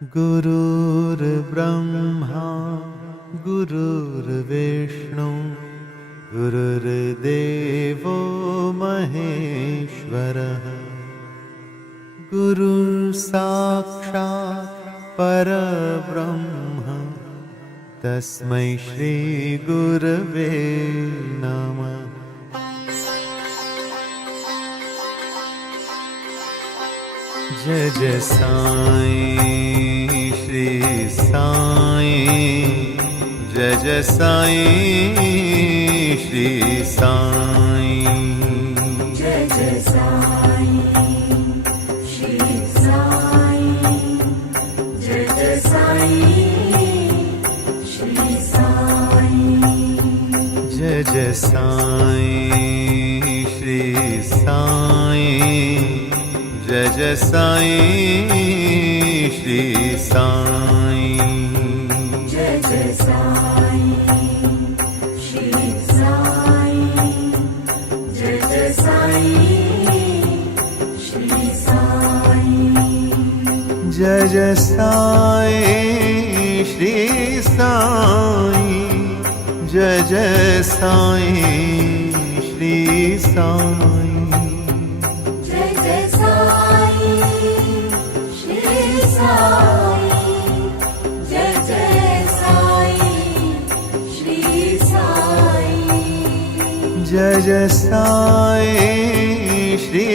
गुरुर्ब्रह्मा गुरुर्विष्णु गुरुर्देवो महेश्वरः गुरुर्साक्षात् परब्रह्म तस्मै श्री गुरवे नमः। जय जय साईं श्री साईं, जय जय साईं श्री साईं, जय जय साईं श्री साईं, जय जय साईं श्री साईं, जय जय साईं श्री साईं, जय जय साईं श्री साईं, जय जय साईं श्री साईं, जय जय साईं श्री साईं, जय जय साईं श्री साईं, जय जय साईं श्री साईं, जय जय साईं श्री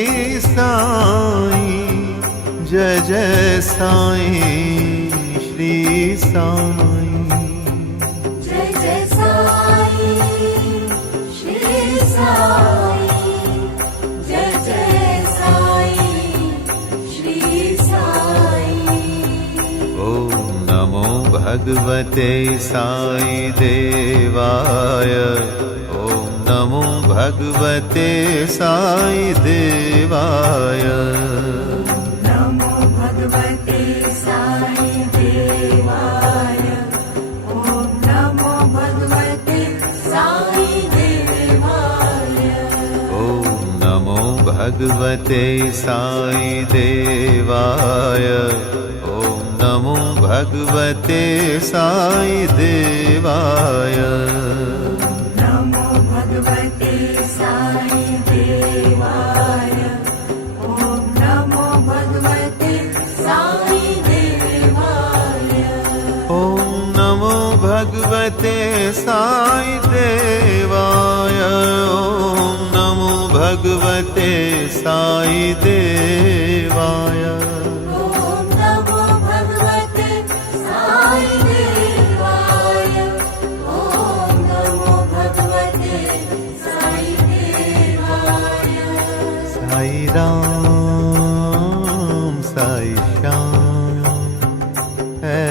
साईं, जय जय साईं श्री साईं, जय जय साईं श्री साईं, जय जय साईं श्री साईं। ओम नमो भगवते साई देवाय, नमो भगवते साई देवाय, नमो भगवते साई देवाय, ओम नमो भगवते साई देवाय, ओम नमो भगवते साई देवाय, ओम नमो भगवते साई देवाय, भगवते साई देवाय, ओम नमो भगवते साई देवाय, ओम नमो भगवते साई देवाय, ओम नमो भगवते साई देवाय, ओम नमो भगवते साई देवाय, ओम नमो भगवते साई देवाय। साई राम साई श्याम है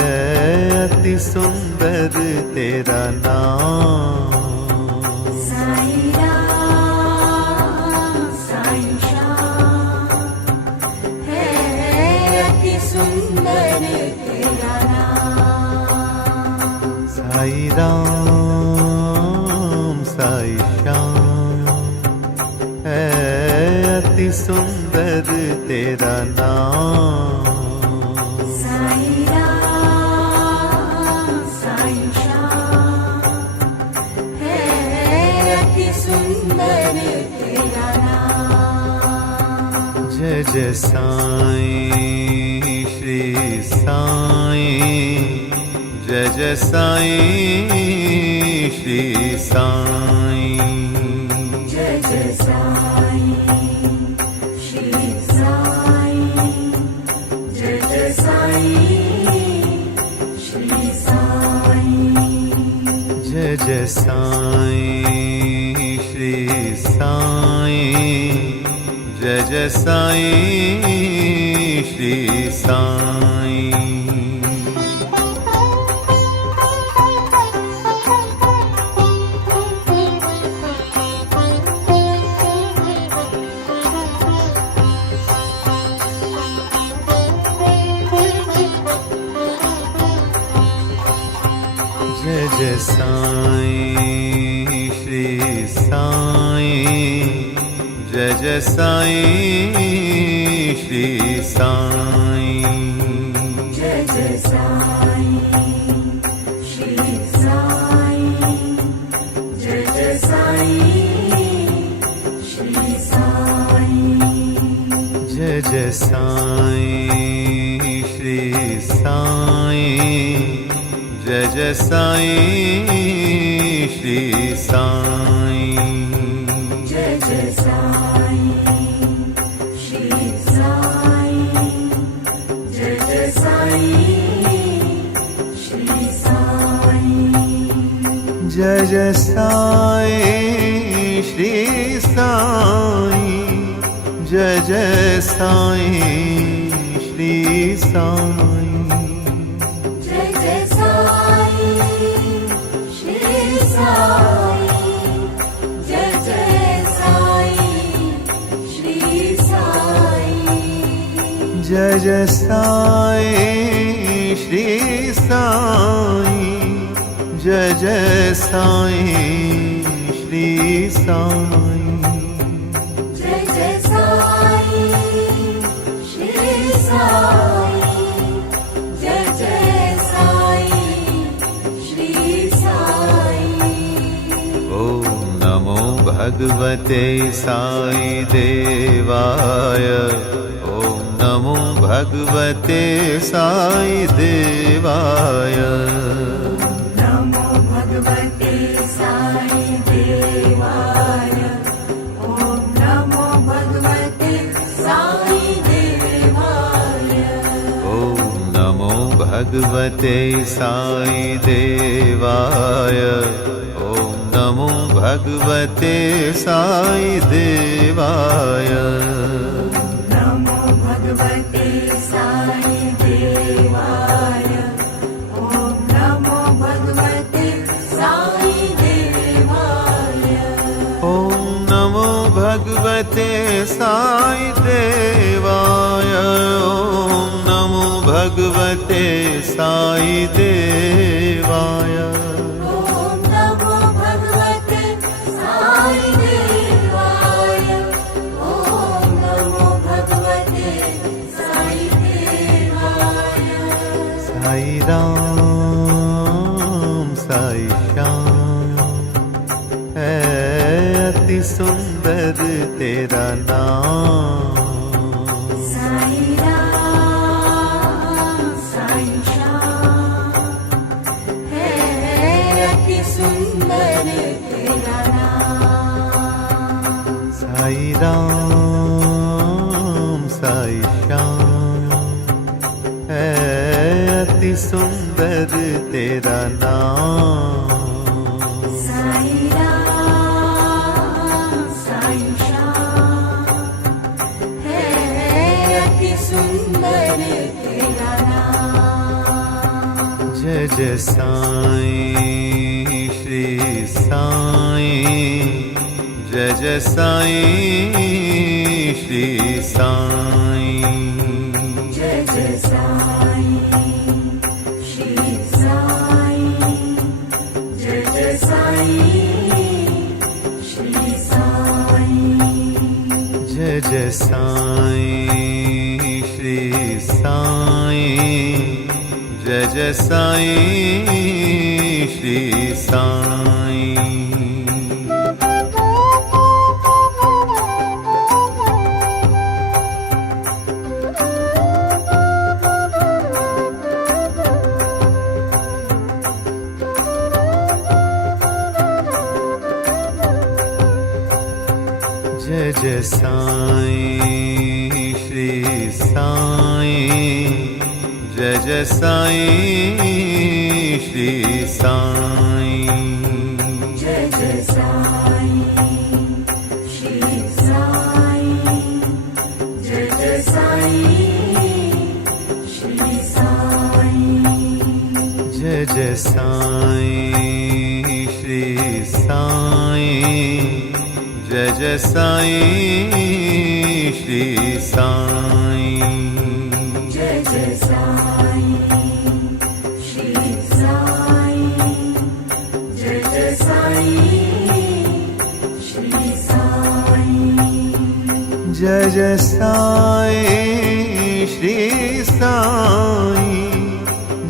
अति सुंदर तेरा नाम, साई राम साई श्याम है अति सुंदर तेरा नाम, साई राम साई श्याम है अति सुंदर तेरा नाम, साई राम साई श्याम है अति सुंदर तेरा नाम। जय जय साईं श्री साईं, जय जय साईं श्री साईं, जय जय साईं श्री साईं, जय जय साईं श्री साईं, जय जय साईं श्री साईं, जय जय साईं श्री साईं, जय जय साईं श्री साईं, जय जय साईं श्री साईं, जय जय जय साईं श्री साईं जय जय साईं श्री साईं जय जय साईं श्री साईं जय जय साईं श्री साईं जय जय साईं श्री साईं जय जय साईं श्री साईं जय जय साईं श्री साईं जय जय साईं श्री साईं जय जय साईं श्री साईं जय जय साईं श्री साईं जय जय साईं श्री साईं जय जय साईं श्री साईं जय जय साईं श्री साईं जय जय साईं श्री साईं ॐ नमो भगवते साई देवाय ॐ नमो भगवते साई देवाय नमो भगवते साई देवाय ॐ नमो भगवते साई देवाय ॐ नमो भगवते साई देवाय ॐ नमो भगवते साई देवाय नमो भगवते साई देवाय ॐ नमो भगवते साई देवाय ॐ नमो भगवते साई देवाय ॐ नमो भगवते साई देवाय ॐ नमो भगवते साई देवाय ॐ नमो भगवते साई देवाय साई राम साई श्याम है अति सुंदर तेरा नाम साई राम साई श्याम है अति सुंदर तेरा नाम साई राम साई श्याम है अति सुंदर तेरा नाम साई राम साई श्याम है अति सुंदर तेरा नाम जय जय साईं श्री साईं जय जय साईं श्री साईं जय जय साईं श्री साईं जय जय साईं श्री साईं जय जय साईं श्री साईं जय जय साईं श्री साईं जय जय साईं श्री साईं जय जय साईं श्री साईं जय जय साईं श्री साईं जय जय साईं श्री साईं जय जय साईं श्री साईं जय जय साईं श्री साईं जय जय साईं श्री साईं जय जय साईं श्री साईं जय जय साईं श्री साईं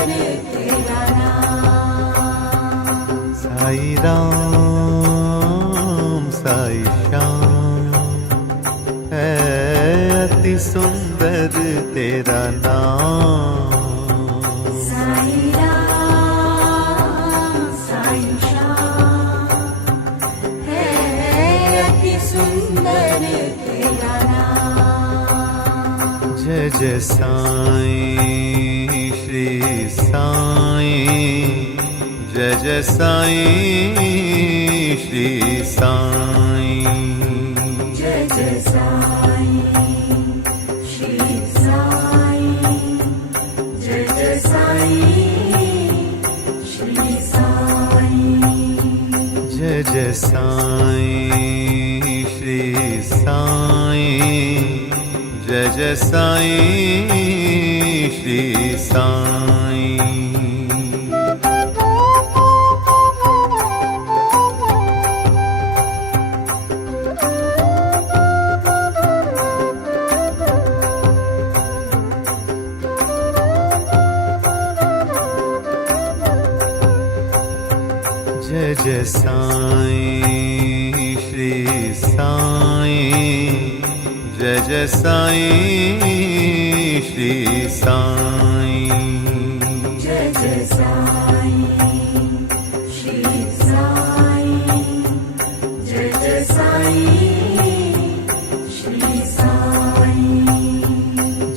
सुंदर तेरा नाम। साई राम साई श्याम है अति सुंदर तेरा नाम। साई राम साई श्याम है अति सुंदर तेरा नाम। जय जय साईं श्री साईं, जय जय साईं श्री साईं। जय जय साईं श्री साईं, जय जय साईं श्री साईं। जय जय साईं श्री साईं, जय जय साईं श्री साईं। जय जय साईं श्री साईं, जय जय साईं श्री साईं। जय जय साईं श्री साईं,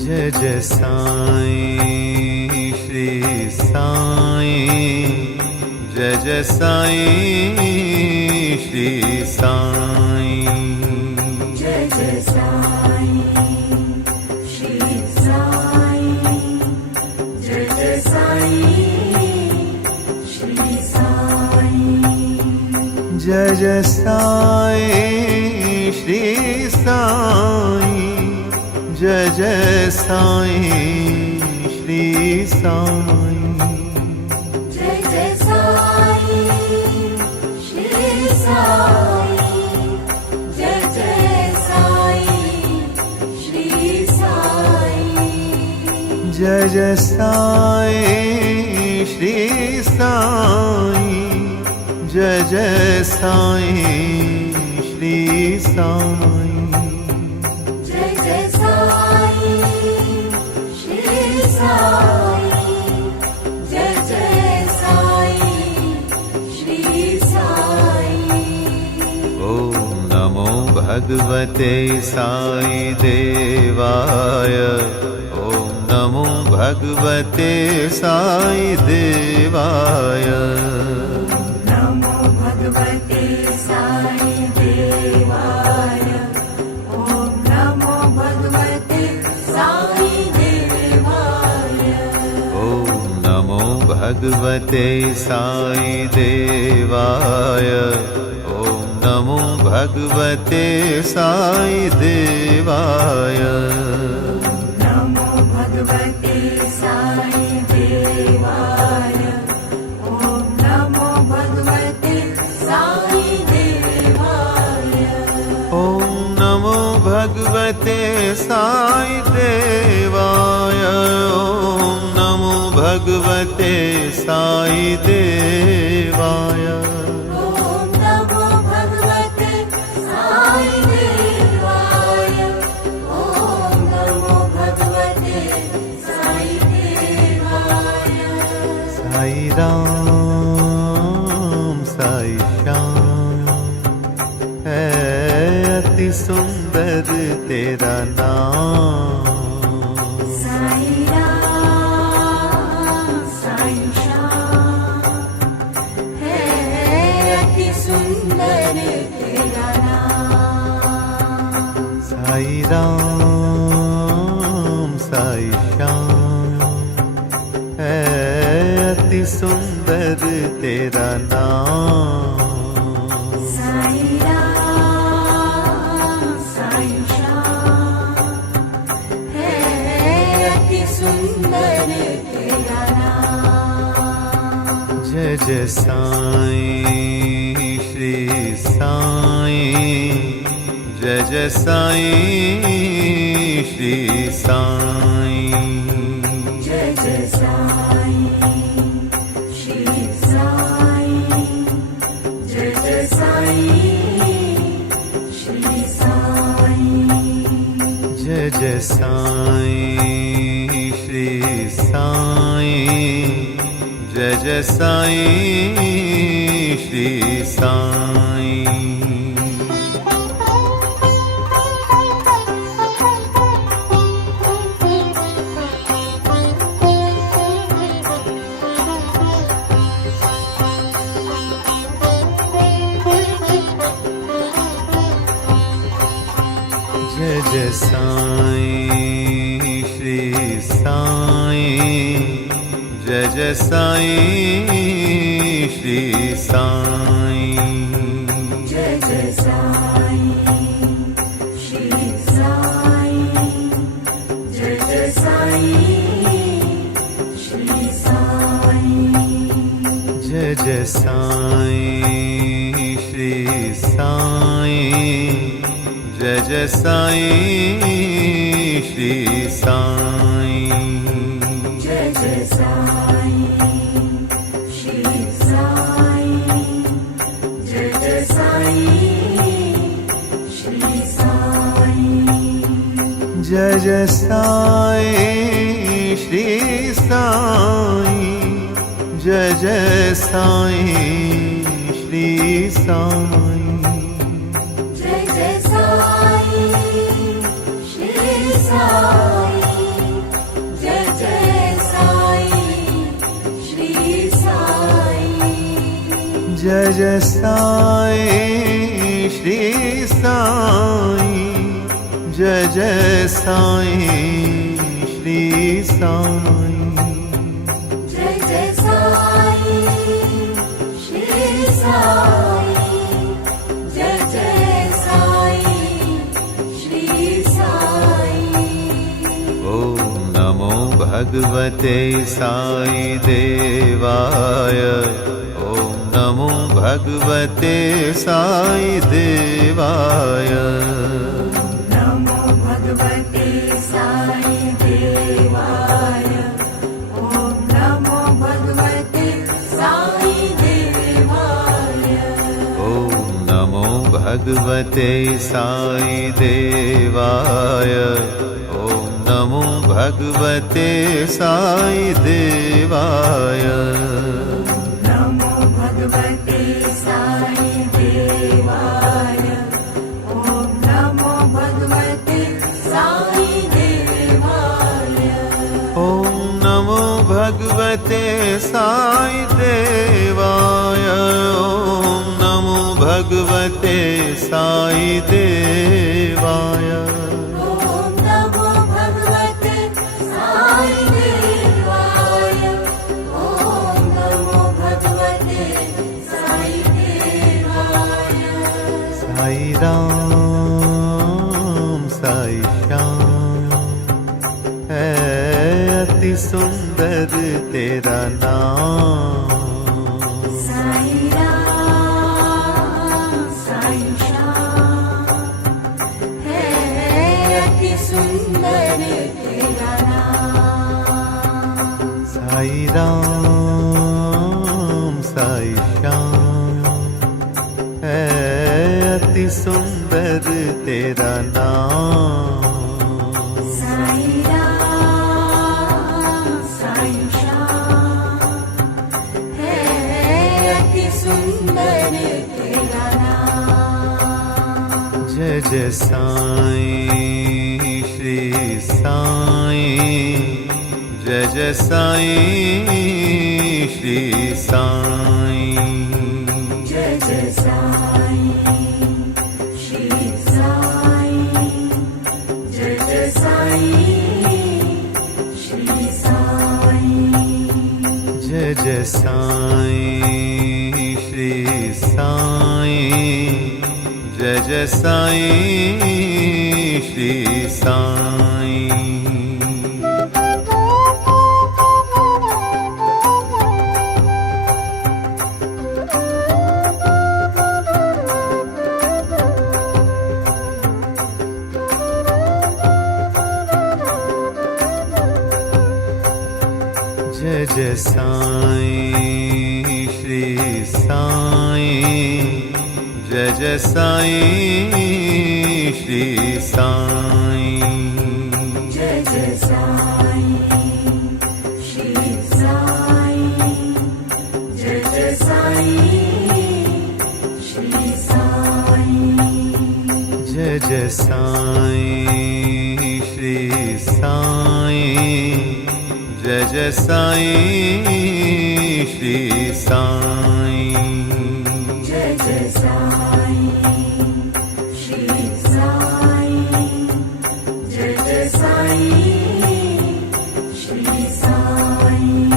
जय जय साईं श्री साईं। जय जय साईं श्री साईं, जय जय साईं श्री साईं। जय जय साईं श्री साईं, जय जय साईं श्री साईं। जय जय साईं श्री साईं, जय जय साईं श्री साईं। जय जय साईं श्री साईं, जय जय साईं श्री साईं। जय जय साईं श्री साईं, जय जय साईं श्री साईं। जय जय साईं श्री साईं, जय जय साईं श्री साईं। ओम नमो भगवते साई देवाय, ओम नमो भगवते साई देवाय। नमो भगवते साई देवाय, ओम नमो भगवते साई देवाय। ओम नमो भगवते साई देवाय, ओम नमो भगवते साई देवाय। नमो भगवते साई देवाय, ओम नमो भगवते साई देवाय। ओम नमो भगवते साई देवाय, ओम नमो भगवते साई देवाय। ओम नमो भगवते साई देवाय, ओम नमो भगवते साई देवाय। साई राम साई श्याम है अति सुंदर तेरा नाम। साई राम साई श्याम है अति सुंदर तेरा नाम। साई राम साई श्याम है अति सुंदर तेरा नाम। साई राम साई श्याम है अति सुंदर तेरा नाम। जय जय साईं श्री साईं, जय जय साईं श्री साईं। जय जय साईं साईं श्री साईं जय जय साईं श्री साईं जय जय साईं श्री साईं जय जय साईं श्री साईं जय जय साईं श्री साईं जय जय साईं श्री साईं जय जय साईं श्री साईं जय जय साईं श्री साईं जय जय साईं श्री साईं जय जय साईं श्री साईं जय जय साईं श्री साईं जय जय साईं श्री साईं जय जय साईं श्री साईं जय जय साईं श्री साईं जय जय साईं श्री साईं जय जय साईं श्री साईं जय जय साईं श्री साईं जय जय साईं श्री साईं ॐ नमो भगवते साई देवाय ॐ नमो भगवते साई देवाय नमो भगवते साई देवाय ॐ नमो भगवते साई देवाय ॐ नमो भगवते साई देवाय ॐ नमो भगवते साई देवाय नमो भगवते साई देवाय ॐ नमो भगवते साई देवाय ॐ नमो भगवते साई देवाय ॐ नमो भगवते साई देवाय ॐ नमो भगवते साई देवाय ॐ नमो भगवते साई देवाय साई राम साई श्याम है अति सुंदर तेरा नाम साई राम साई श्याम है अति सुंदर तेरा नाम साई राम साई श्याम है अति सुंदर तेरा नाम साई राम साई श्याम है अति सुंदर तेरा नाम जय जय साईं श्री साईं जय जय साईं श्री साईं जय जय साईं श्री साईं जय जय साईं श्री साईं जय जय साईं श्री साईं जय जय साईं श्री साईं जय जय साईं श्री साईं जय जय साईं श्री साईं जय साईं श्री साईं जय जय साईं श्री साईं जय जय साईं श्री साईं जय जय साईं श्री साईं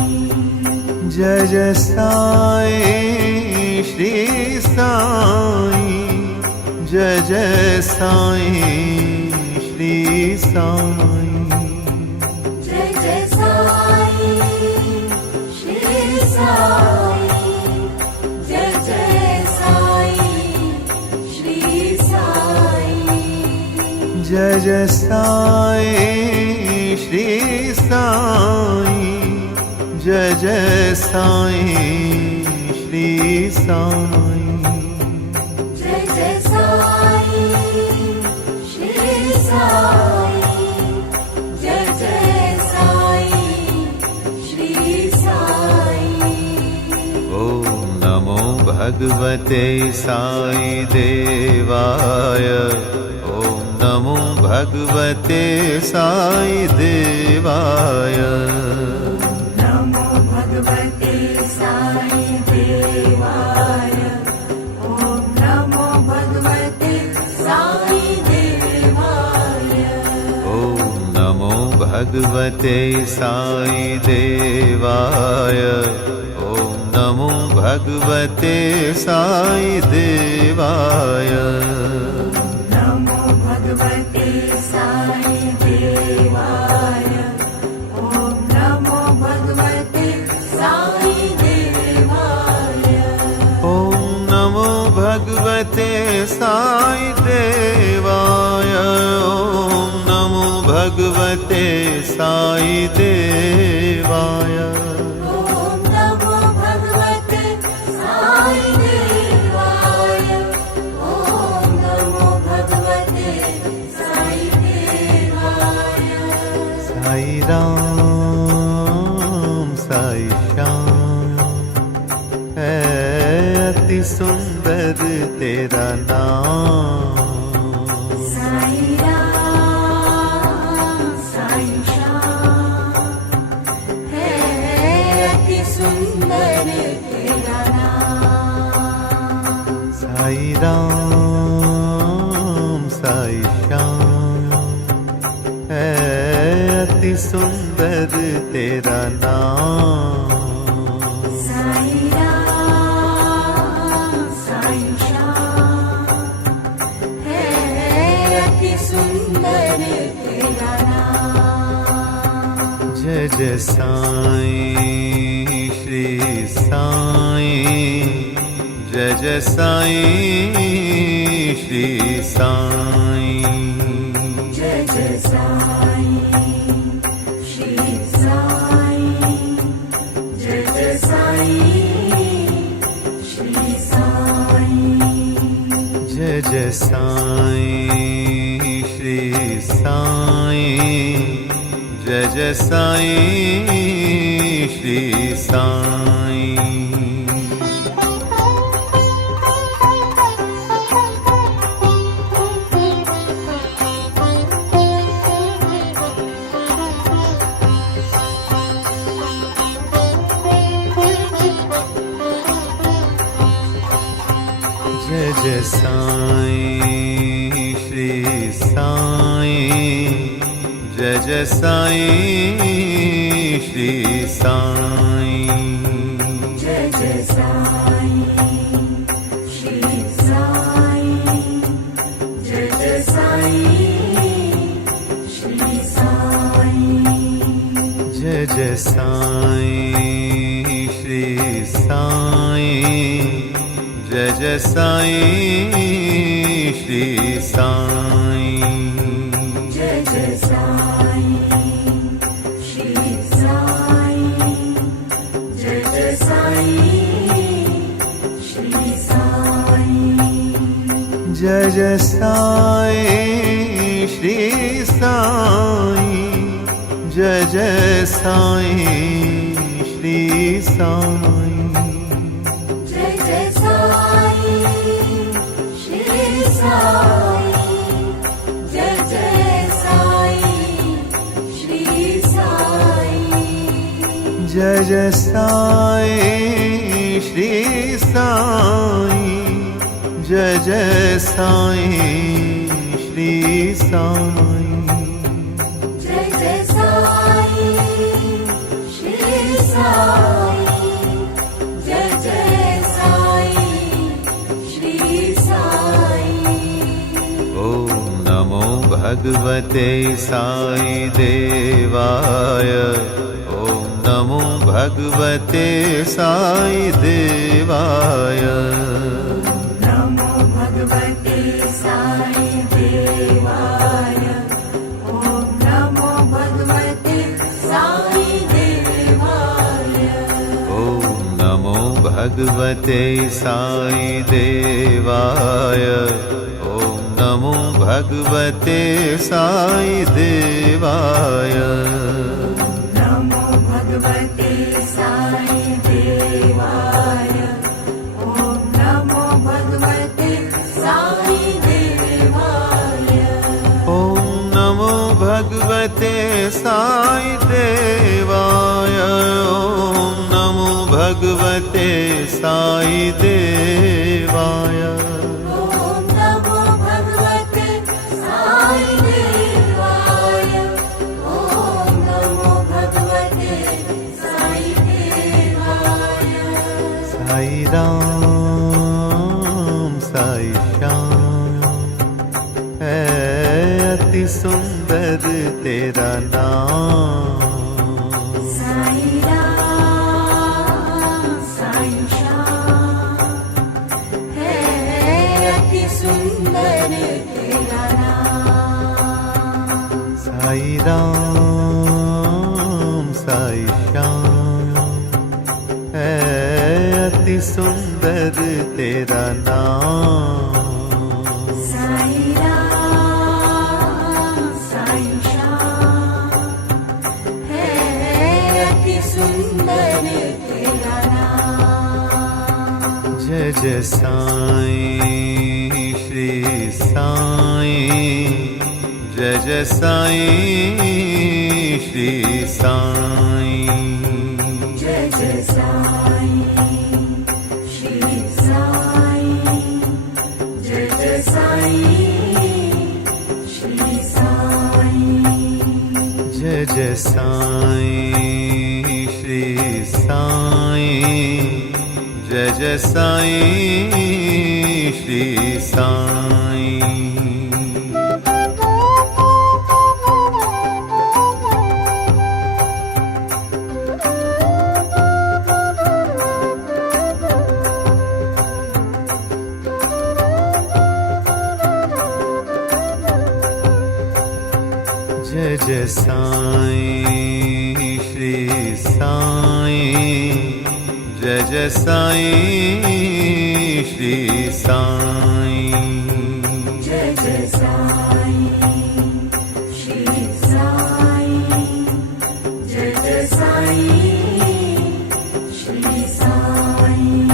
जय जय साईं श्री साईं जय जय साईं श्री साईं जय जय साईं श्री साईं जय जय साईं श्री साईं जय जय साईं श्री साईं जय जय साईं श्री साईं जय जय साईं श्री साईं जय जय साईं श्री साईं ॐ नमो भगवते साई देवाय ॐ नमो भगवते साई देवाय नमो भगवते साई देवाय ॐ नमो भगवते साई देवाय ॐ नमो भगवते साई देवाय ॐ नमो भगवते साई देवाय नमो भगवते साई देवाय ॐ नमो भगवते साई देवाय ॐ नमो भगवते साई देवाय ॐ नमो भगवते साई देवाय ॐ नमो भगवते साई देवाय ॐ नमो भगवते साई देवाय साई राम साई श्याम है अति सुंदर तेरा नाम साई राम साई श्याम है अति सुंदर तेरा नाम साई राम साई श्याम है अति सुंदर तेरा नाम साई राम साई श्याम है अति सुंदर तेरा नाम जय जय साईं श्री साईं जय जय साईं श्री साईं जय जय साईं श्री साईं जय जय साईं श्री साईं जय जय साईं श्री साईं जय जय साईं श्री साईं जय जय साईं श्री साईं जय जय साईं श्री साईं जय जय साईं श्री साईं जय जय साईं श्री साईं जय जय साईं श्री साईं जय जय साईं श्री साईं जय जय साईं श्री साईं जय जय साईं श्री साईं जय जय साईं श्री साईं जय जय साईं श्री साईं जय जय साईं श्री साईं जय जय साईं श्री साईं, जय जय साईं श्री साईं। जय जय साईं श्री साईं, जय जय साईं श्री साईं। ॐ नमो भगवते साई देवाय, ॐ नमो भगवते साई देवाय। नमो भगवते साई देवाय, ॐ नमो भगवते साई देवाय। ॐ नमो भगवते साई देवाय, ॐ नमो भगवते साई देवाय। नमो भगवते साई देवाय, ॐ नमो भगवते साई देवाय। ॐ नमो भगवते साई देवाय, ॐ नमो भगवते साई देवाय। ॐ नमो भगवते साई देवाय, ॐ नमो भगवते साई देवाय। साई राम साई श्याम है अति सुंदर तेरा नाम। साई राम साई श्याम है अति सुंदर तेरा नाम। साई राम साई श्याम है अति सुंदर तेरा नाम। साई राम साई श्याम है अति सुंदर तेरा नाम। जय जय साईं श्री साईं, जय जय साईं श्री साईं। जय जय साईं श्री साईं, जय जय साईं श्री साईं। जय जय साईं श्री साईं, जय जय साईं श्री साईं। जय जय साईं श्री साईं, जय जय साईं श्री साईं। जय जय साईं श्री साईं, जय जय साईं श्री साईं।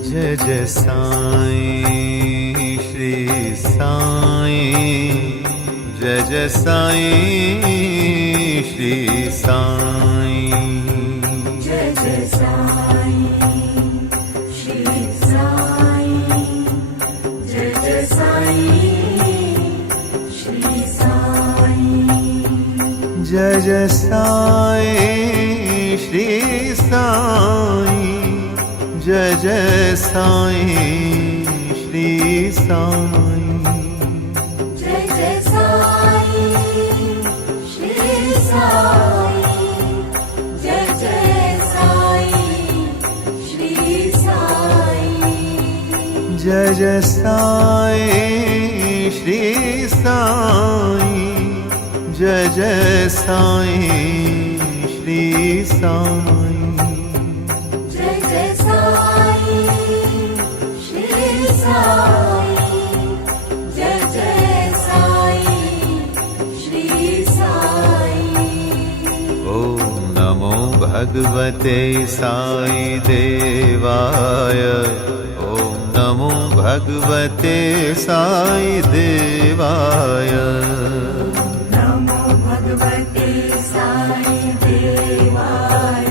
जय जय साईं श्री साईं, जय जय साईं श्री साईं। जय जय साईं श्री साईं, जय जय साईं श्री साईं। जय जय साईं श्री साईं, जय जय साईं श्री साईं। जय जय साईं श्री साईं, जय जय साईं श्री साईं। जय जय साईं श्री साईं, जय जय साईं श्री साईं। जय जय साईं श्री साईं, जय जय साईं श्री साईं। ॐ नमो भगवते साई देवाय, ॐ नमो भगवते साई देवाय। नमो भगवते साई देवाय,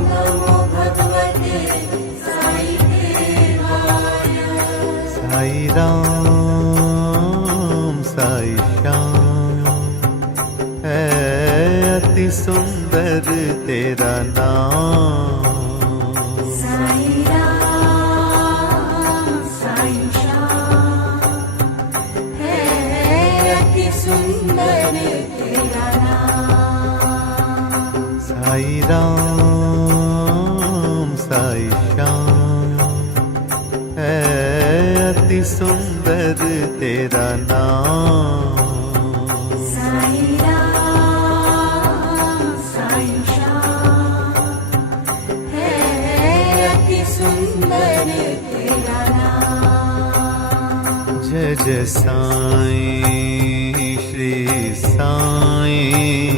अति सुंदर तेरा नाम। साई राम साई श्याम है अति सुंदर तेरा नाम। साई राम साई श्याम है अति सुंदर तेरा नाम। साई राम साई श्याम है अति सुंदर तेरा नाम। जय जय साईं श्री साईं,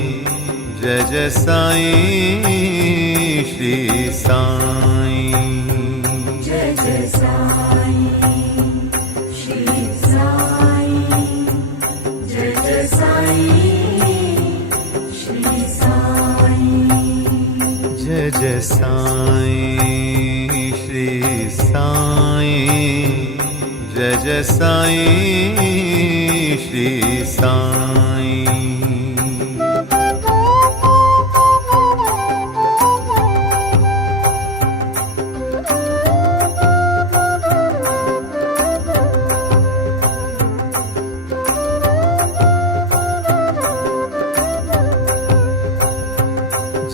जय जय साईं श्री साईं। जय जय साईं श्री साईं, जय जय साईं श्री साईं। जय जय साईं श्री साईं, जय जय साईं श्री साईं।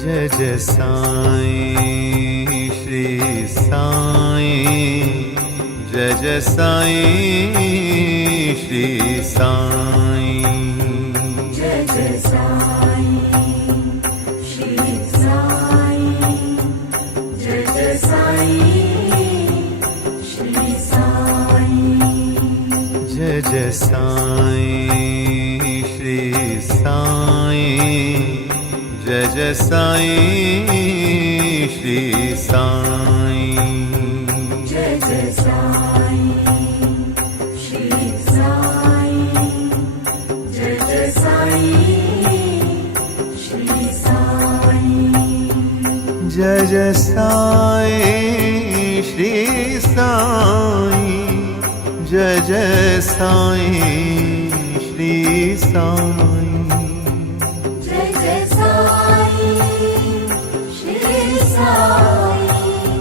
जय जय साईं श्री साईं, जय जय साईं श्री साईं। जय जय साईं श्री साईं, जय जय साईं श्री साईं। जय जय साईं श्री साईं, जय जय साईं श्री साईं। जय जय साईं श्री साईं, जय जय साईं श्री साईं। जय जय साईं श्री साईं, जय जय साईं श्री साईं। जय जय साईं श्री साईं,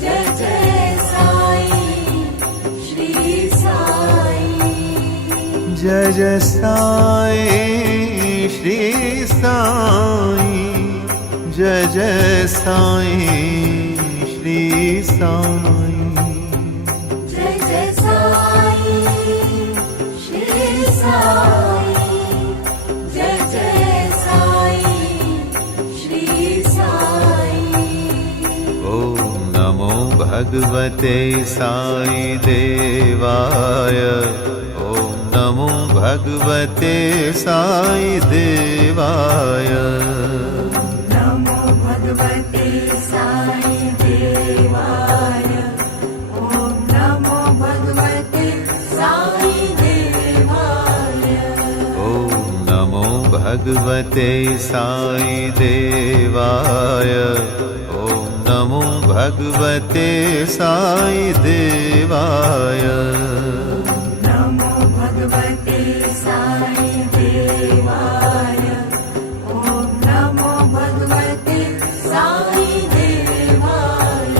जय जय साईं श्री साईं। जय जय साईं श्री साईं, जय जय साईं श्री साईं। जय जय साईं श्री साईं, जय जय साईं श्री साईं। ओम नमो भगवते साई देवाय, ओम नमो भगवते साई देवाय। नमो भगवते साई देवाय, ओम नमो भगवते साई देवाय। ओम नमो भगवते साई देवाय, ओम नमो भगवते साई देवाय। नमो भगवते साई देवाय, ओम नमो भगवते साई देवाय।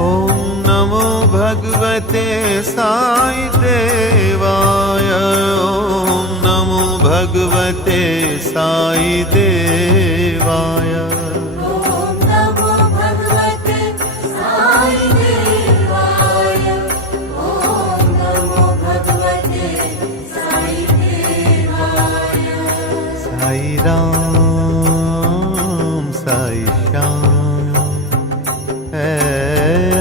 ओम नमो भगवते साई देवाय, ओम नमो भगवते साई देवाय। ओम नमो भगवते साई देवाय, ओम नमो भगवते साई देवाय। साई राम साई श्याम है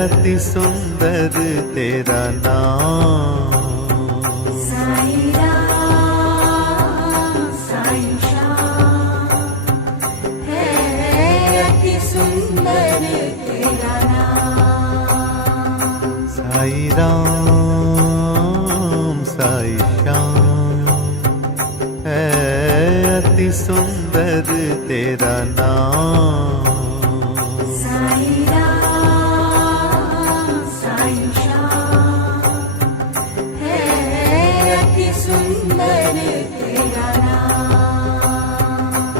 अति सुंदर तेरा नाम। साई राम साई श्याम है अति सुंदर तेरा नाम। साई राम साई श्याम है अति सुंदर तेरा नाम। साई राम साई श्याम है अति सुंदर तेरा नाम।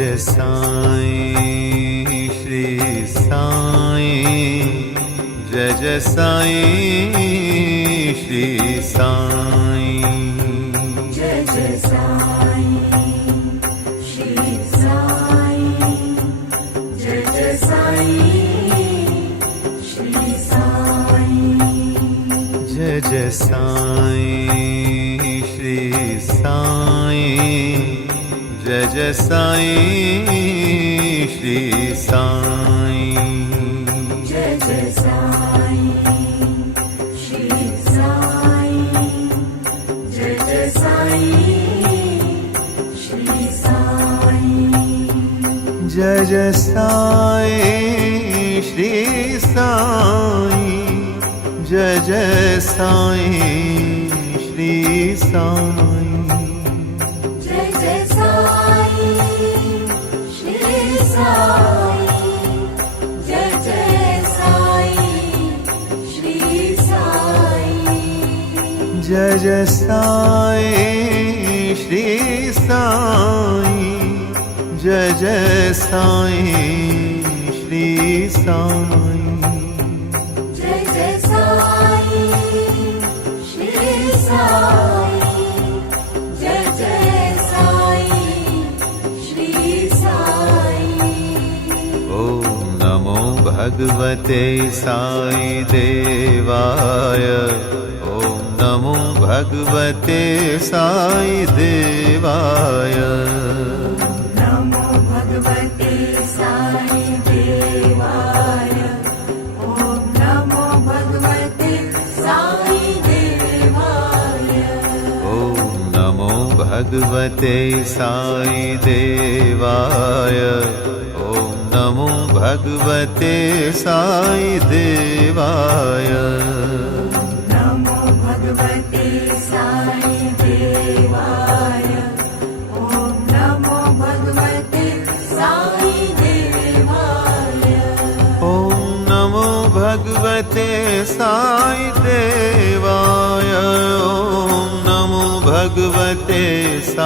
जय साईं श्री साईं जय जय साईं श्री साईं जय जय साईं श्री साईं जय जय साईं श्री साईं जय जय साईं श्री साईं जय जय साईं श्री साईं जय जय साईं श्री साईं जय जय साईं श्री साईं जय जय साईं श्री साईं जय जय साईं श्री साईं जय जय साईं श्री साईं जय जय साईं श्री साईं जय जय साईं श्री साईं जय जय साईं श्री साईं जय जय साईं श्री साईं जय जय साईं श्री साईं ॐ नमो भगवते साई देवाय ॐ नमो भगवते साई देवाय नमो भगवते साई देवाय ॐ नमो भगवते साई देवाय ॐ नमो भगवते साई देवाय ॐ नमो भगवते साई देवाय नमो भगवते साई देवाय ॐ नमो भगवते साई देवाय ॐ नमो भगवते साई देवाय ॐ नमो भगवते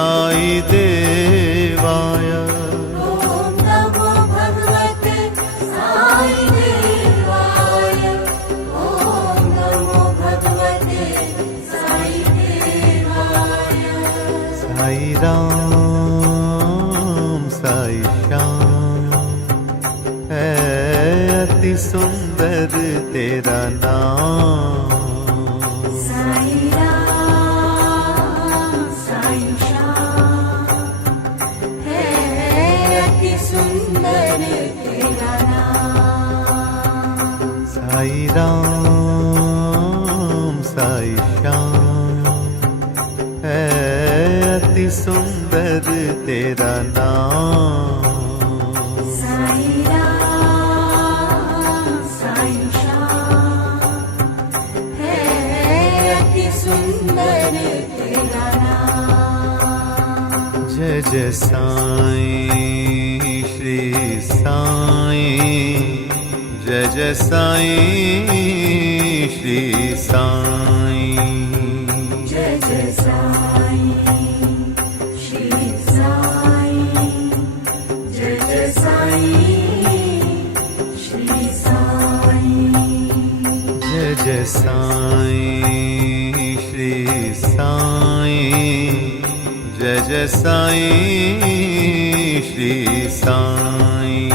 साई देवाय ॐ नमो भगवते साई देवाय ॐ नमो भगवते साई देवाय साई राम साई श्याम है अति सुंदर तेरा नाम साई राम साई श्याम है अति सुंदर तेरा नाम साई राम साई श्याम है अति सुंदर तेरा नाम साई राम साई श्याम है अति सुंदर तेरा नाम जय जय साईं श्री साईं जय जय साईं श्री साईं जय जय साईं श्री साईं जय जय साईं श्री साईं जय जय साईं श्री साईं जय जय साईं श्री साईं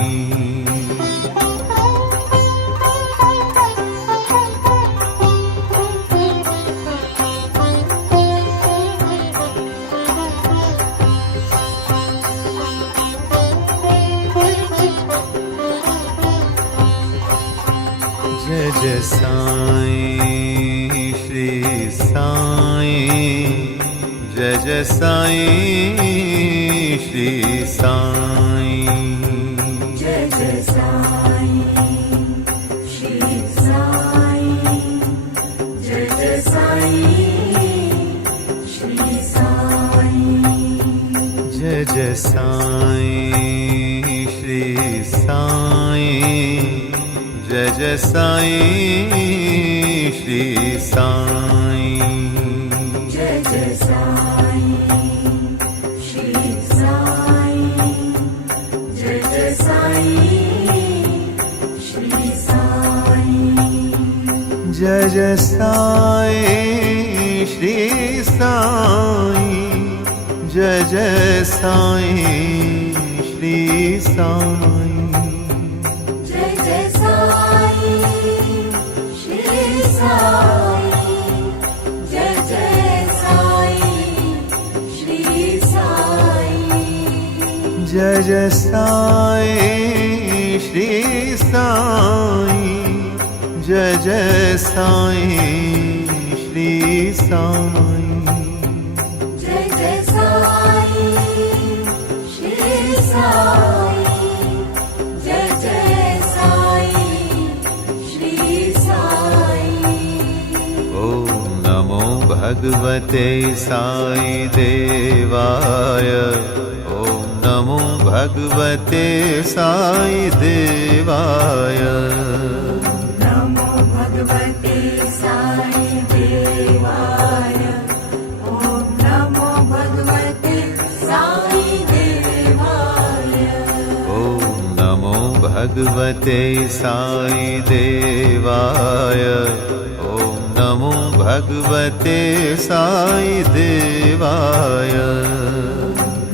जय जय साईं श्री साईं जय जय साईं श्री साईं जय जय साईं श्री साईं जय जय साईं श्री साईं जय जय साईं श्री साईं जय जय साईं श्री साईं जय जय साईं श्री साईं जय जय साईं श्री साईं, जय जय साईं श्री साईं, जय जय साईं श्री साईं, जय जय साईं श्री साईं, जय जय साईं श्री साईं, जय जय साईं श्री साईं, जय जय साईं श्री साईं, जय जय साईं श्री साईं। ॐ नमो भगवते साई देवाय, ॐ नमो भगवते साई देवाय, नमो भगवते साई देवाय, ॐ नमो भगवते साई देवाय, ॐ नमो भगवते साई देवाय, ॐ नमो भगवते साई देवाय,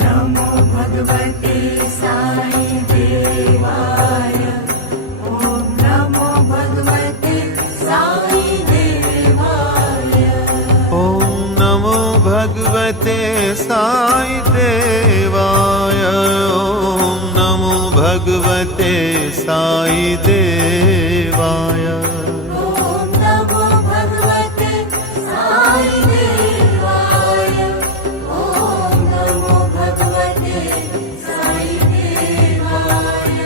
नमो भगवते साई देवाय, ॐ नमो भगवते साई देवाय, ॐ नमो भगवते साई देवाय, ॐ नमो भगवते साई देवाय, ॐ नमो भगवते साई देवाय, ॐ नमो भगवते साई देवाय।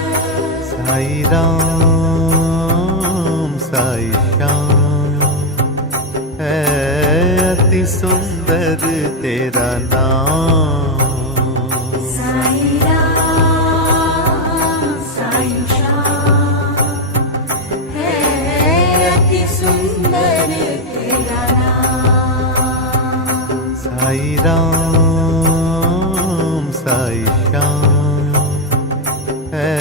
साई राम साई श्याम है अति सुंदर तेरा नाम, साई राम साई श्याम है अति सुंदर तेरा नाम, साई राम साई श्याम है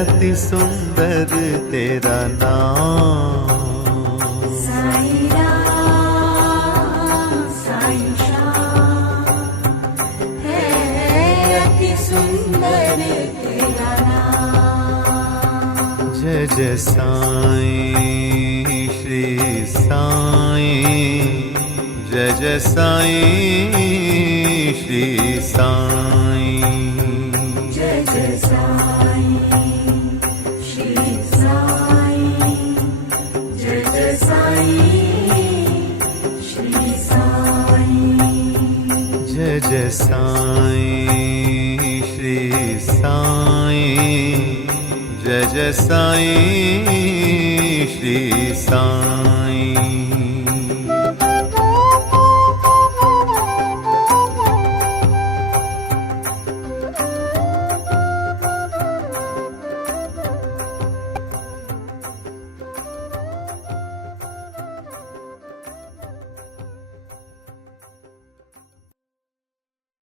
अति सुंदर तेरा नाम, साई राम साई श्याम है अति सुंदर तेरा नाम। जय जय साईं श्री साईं, जय जय साईं श्री साईं, जय जय साईं श्री साईं, जय जय साईं श्री साईं, जय जय साईं श्री साईं, जय जय साईं श्री साईं,